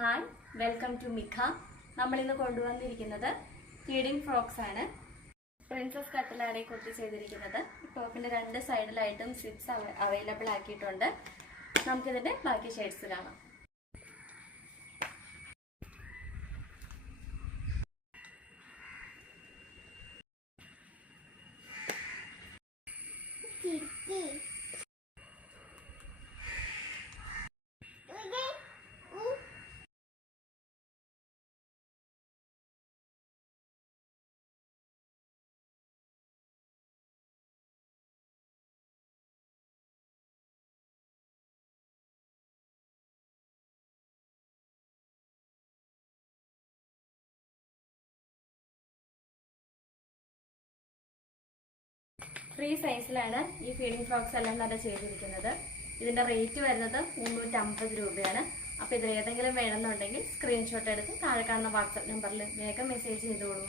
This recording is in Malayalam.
Hi, welcome to Mikha. നമ്മളിന്ന് കൊണ്ടുവന്നിരിക്കുന്നത് ഫീഡിംഗ് ഫ്രോക്സ് ആണ്. പ്രിൻസസ് കട്ടിലാണ് കുർത്തി ചെയ്തിരിക്കുന്നത്. ടോപ്പിന്റെ രണ്ട് സൈഡിലായിട്ടും സ്ലിപ്സ് അവൈലബിൾ ആക്കിയിട്ടുണ്ട്. നമുക്കിതിന്റെ ബാക്കി ഷെയ്ഡ്സ് കാണാം. ഫ്രീ സൈസിലാണ് ഈ ഫീഡിംഗ് ഫ്രോക്സ് എല്ലാം തന്നെ ചെയ്തിരിക്കുന്നത്. ഇതിന്റെ റേറ്റ് വരുന്നത് 350 രൂപയാണ്. അപ്പോൾ ഇതിൽ ഏതെങ്കിലും വേണമെന്നുണ്ടെങ്കിൽ സ്ക്രീൻഷോട്ട് എടുത്ത് താഴെ കാണുന്ന വാട്സപ്പ് നമ്പറിൽ വേഗം മെസ്സേജ് ചെയ്തോളൂ.